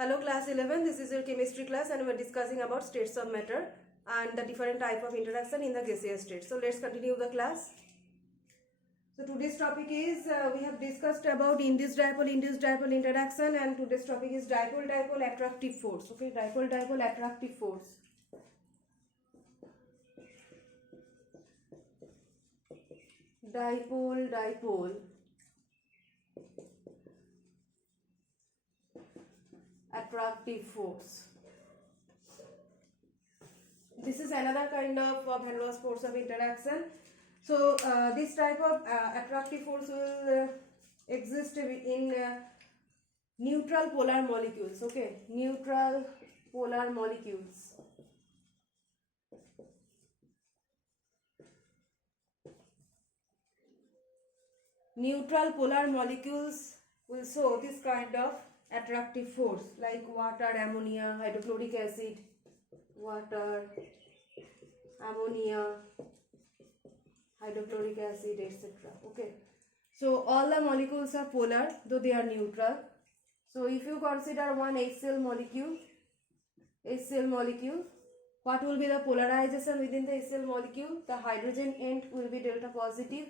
Hello class 11, this is your chemistry class and we are discussing about states of matter and the different type of interaction in the gaseous state. So let's continue the class. So today's topic is, we have discussed about induced dipole interaction, and today's topic is dipole attractive force. Okay, dipole attractive force. Dipole attractive force. This is another kind of van der Waals force of interaction. So this type of attractive force will exist in neutral polar molecules. Okay, neutral polar molecules. Neutral polar molecules will show this kind of attractive force, like water, ammonia, hydrochloric acid, water, ammonia, hydrochloric acid, etc. Okay, so all the molecules are polar, though they are neutral. So if you consider one HCl molecule, what will be the polarization within the HCl molecule? The hydrogen end will be delta positive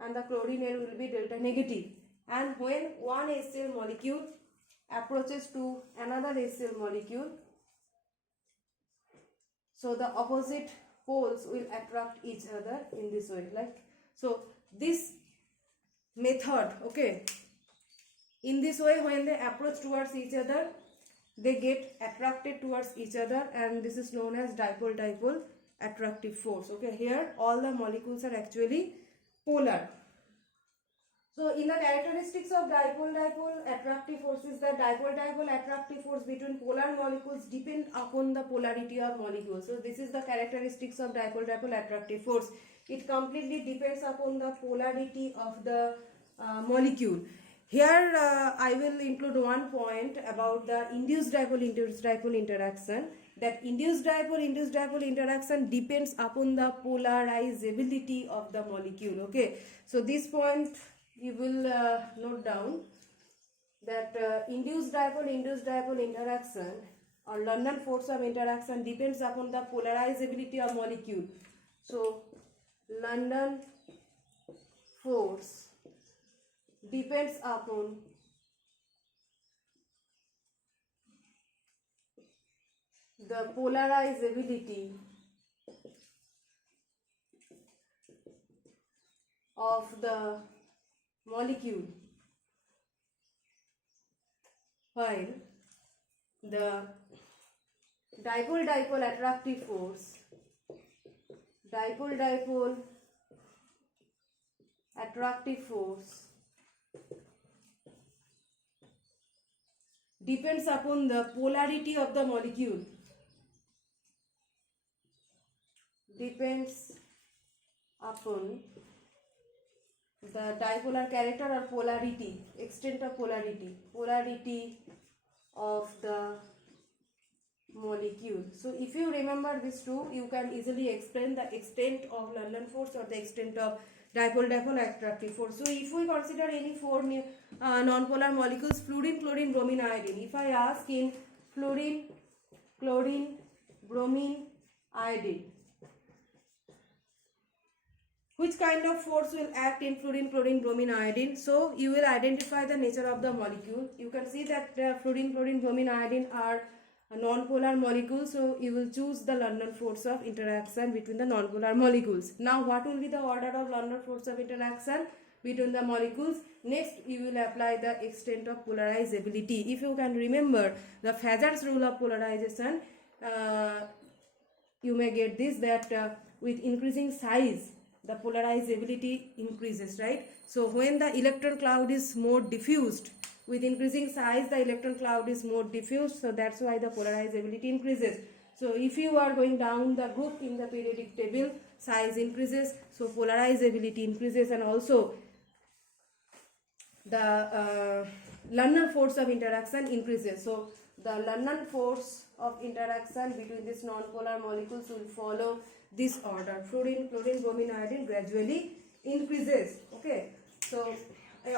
and the chlorine end will be delta negative. And when one HCl molecule approaches to another HCl molecule, so the opposite poles will attract each other in this way. Like so, this method, okay, in this way when they approach towards each other, they get attracted towards each other, and this is known as dipole attractive force. Okay, here all the molecules are actually polar. So in the characteristics of dipole attractive forces, the dipole attractive force between polar molecules depend upon the polarity of molecules. So this is the characteristics of dipole attractive force. It completely depends upon the polarity of the molecule. Here I will include one point about the induced dipole interaction. That induced dipole interaction depends upon the polarizability of the molecule. Okay, so this point you will note down, that induced dipole interaction or London force of interaction depends upon the polarizability of molecule. So London force depends upon the polarizability of the molecule, while the dipole attractive force, dipole attractive force depends upon the polarity of the molecule, depends upon the dipolar character or polarity, extent of polarity of the molecule. So if you remember this two, you can easily explain the extent of London force or the extent of dipole attractive force. So if we consider any four non-polar molecules, fluorine, chlorine, bromine, iodine. If I ask in fluorine, chlorine, bromine, iodine, which kind of force will act in fluorine, chlorine, bromine, iodine? So you will identify the nature of the molecule. You can see that fluorine, chlorine, bromine, iodine are non-polar molecules. So you will choose the London force of interaction between the non-polar molecules. Now what will be the order of London force of interaction between the molecules? Next you will apply the extent of polarizability. If you can remember the Fazer's rule of polarization, you may get this, that with increasing size the polarizability increases, right? So when the electron cloud is more diffused, with increasing size the electron cloud is more diffused, so that's why the polarizability increases. So if you are going down the group in the periodic table, size increases, so polarizability increases, and also the London force of interaction increases. So the London force of interaction between these non-polar molecules will follow this order. Fluorine, chlorine, bromine, iodine gradually increases. Okay, so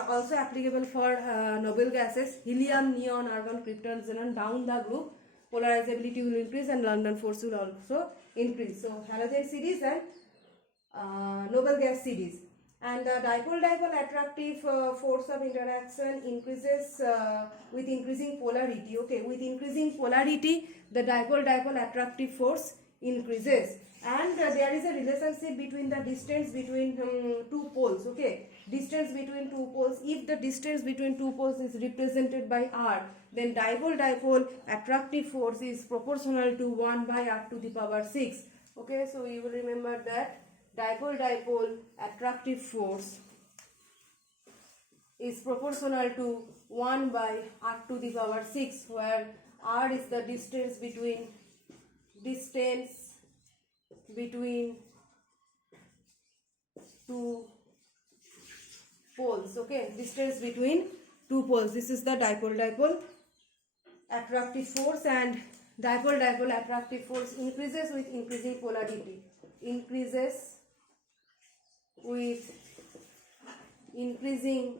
also applicable for noble gases, helium, neon, argon, krypton, xenon. Down the group, polarizability will increase and London force will also increase. So halogen series and noble gas series. And the dipole-dipole attractive force of interaction increases with increasing polarity. Okay, with increasing polarity, the dipole-dipole attractive force increases. And there is a relationship between the distance between two poles. Okay, distance between two poles. If the distance between two poles is represented by r, then dipole-dipole attractive force is proportional to 1 by r to the power 6. Okay, so you will remember that dipole-dipole attractive force is proportional to 1 by r to the power 6, where r is the distance between two poles. Okay, distance between two poles. This is the dipole-dipole attractive force, and dipole-dipole attractive force increases with increasing polarity. Increases with increasing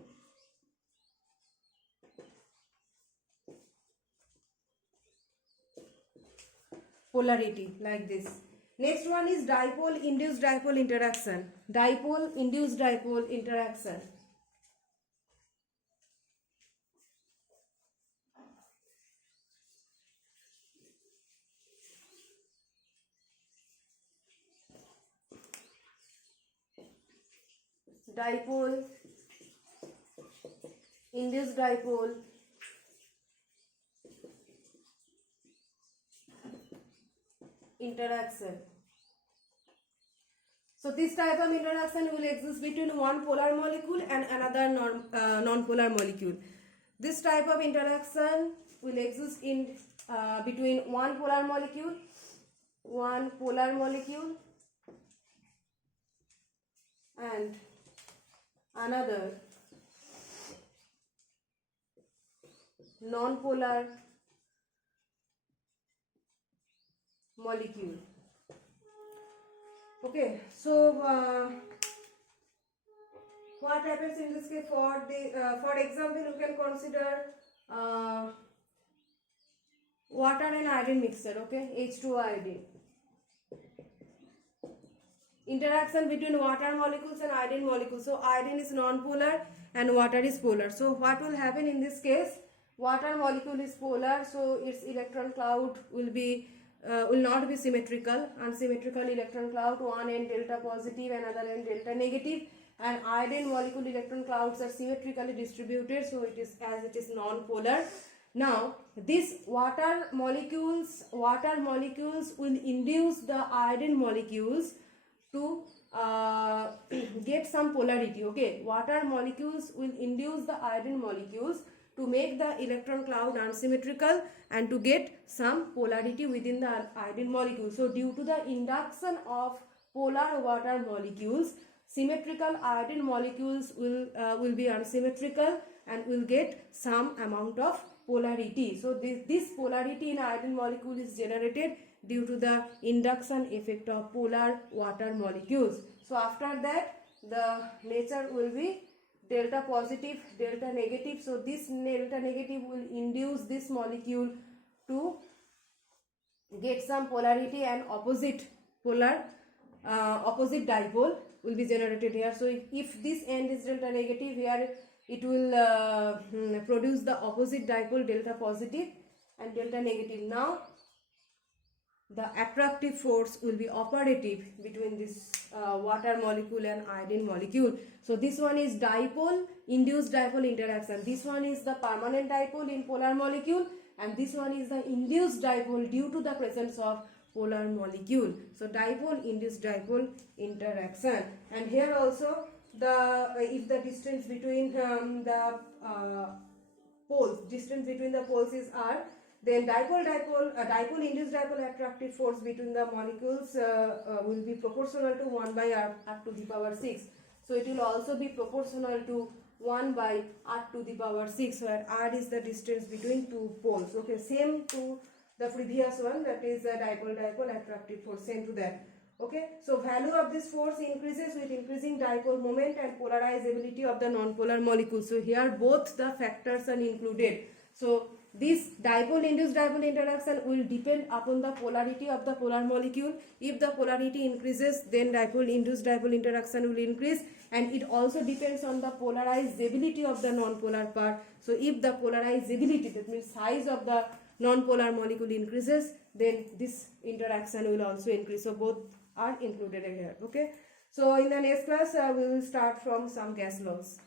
polarity, like this. Next one is dipole induced dipole interaction. Dipole induced dipole interaction. Dipole induced dipole interaction. So this type of interaction will exist between one polar molecule and another non-polar molecule. This type of interaction will exist in between one polar molecule and another non-polar molecule. Okay, so what happens in this case? For example, you can consider water and iodine mixture. Okay, H2O iodine. Interaction between water molecules and iodine molecules. So iodine is non-polar and water is polar. So what will happen in this case? Water molecule is polar, so its electron cloud will not be symmetrical. Unsymmetrical electron cloud, one end delta positive, another end delta negative. And iodine molecule electron clouds are symmetrically distributed, so it is non-polar. Now these water molecules will induce the iodine molecules to get some polarity. Okay, water molecules will induce the iodine molecules to make the electron cloud unsymmetrical and to get some polarity within the iodine molecule. So due to the induction of polar water molecules, symmetrical iodine molecules will be unsymmetrical and will get some amount of polarity. So this polarity in iodine molecule is generated due to the induction effect of polar water molecules. So after that, the nature will be delta positive, delta negative. So this delta negative will induce this molecule to get some polarity, and opposite dipole will be generated here. So if this end is delta negative, here it will produce the opposite dipole, delta positive and delta negative. Now the attractive force will be operative between this water molecule and iodine molecule. So this one is dipole induced dipole interaction. This one is the permanent dipole in polar molecule, and this one is the induced dipole due to the presence of polar molecule. So dipole induced dipole interaction. And here also, if the distance between the poles is r, then dipole induced dipole attractive force between the molecules will be proportional to 1 by r to the power 6. So it will also be proportional to 1 by r to the power 6, where r is the distance between two poles. Okay, same to the previous one, that is the dipole attractive force, same to that. Okay, so value of this force increases with increasing dipole moment and polarizability of the non-polar molecule. So here both the factors are included. So this dipole-induced dipole interaction will depend upon the polarity of the polar molecule. If the polarity increases, then dipole-induced dipole interaction will increase, and it also depends on the polarizability of the non-polar part. So if the polarizability, that means size of the non-polar molecule increases, then this interaction will also increase. So both are included here. Okay, so in the next class we will start from some gas laws.